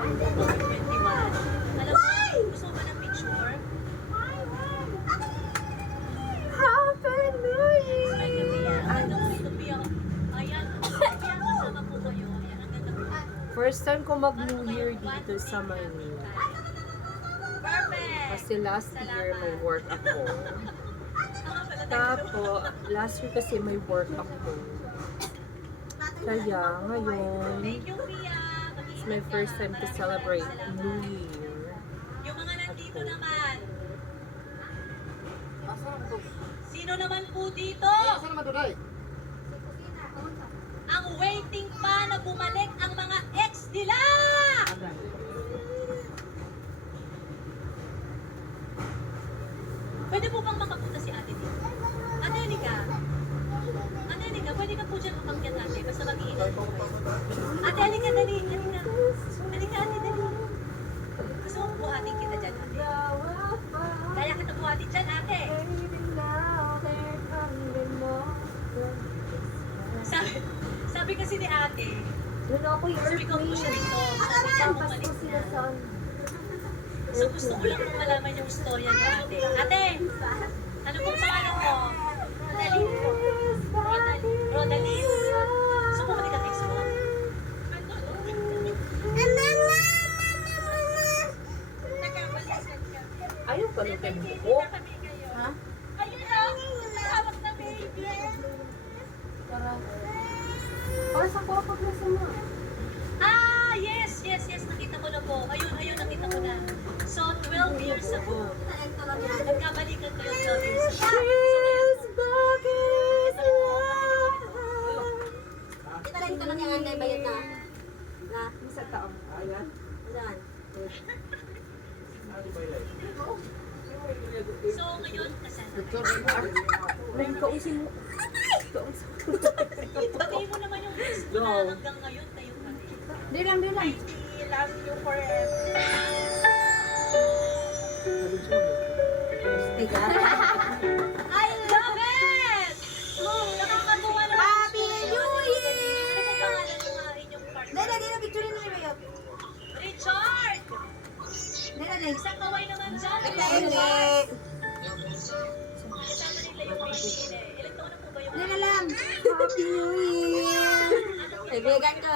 21. Alam mo, gusto mo ba ng picture? Happy New Year! Ay, Kapia. Ano, Kapia. Ayan, Kapia, kasama po kayo. Ayan, ang ganda po. First time ko mag-New Year dito sa Manila. Perfect! Kasi last year may work ako. Tapos, last year kasi may work ako. Kaya ngayon, Thank you, Pia. it's my first time to celebrate New Year. Yung mga nandito naman. Sino naman po dito? Saan naman doon ay? Ang waiting pa na bumalik ang mga ex nila! Pwede po bang makapunta si ate dito? Ate, halika. Ate, halika. Pwede ka po dyan umakyat ate. Basta mag-iingat po kayo. Ate, halika, dali. Halika. Halika, ate, dali. Gusto mo buhatin kita dyan, ate? Kaya kita buhatin dyan, ate. Sabi kasi ni ate, Doon ako yung sumikaw po siya dito. Sabi niya, bumalik na. So gusto ko lang malaman yung storya ni ate. Ate, ano pong pangalan mo? Rodaline po. Rodaline. So bumalik ang ex mo? Ayaw pa nung kayo ko. Ha? Ayun lang, hawak na baby. Para sa kopag na sama. Ah, yes, yes, yes, nakita ko na po. Ayun, nakita ko na. So, 12 years ago. Nagkabalikan kayo 12 years ago. She's back in his life. Kita rin ito lang yung anday bayad na. Na? Isa taong. Ayan. Saan? So, ngayon, kasal. May kausin mo. Bagay mo naman yung ex mo na hanggang ngayon kayo kami. Di lang. I love you forever. Tiga. I love it! Nakakatuwa naman. Happy New Year! Ano po pangalan ng inyong partner? Dala, picture nyo na yun. Richard! Dala. Isang kaway naman dyan. Kasama nila yung baby. Ilan taon na po ba yung Dala lang. Happy New Year! Kaibigan ko.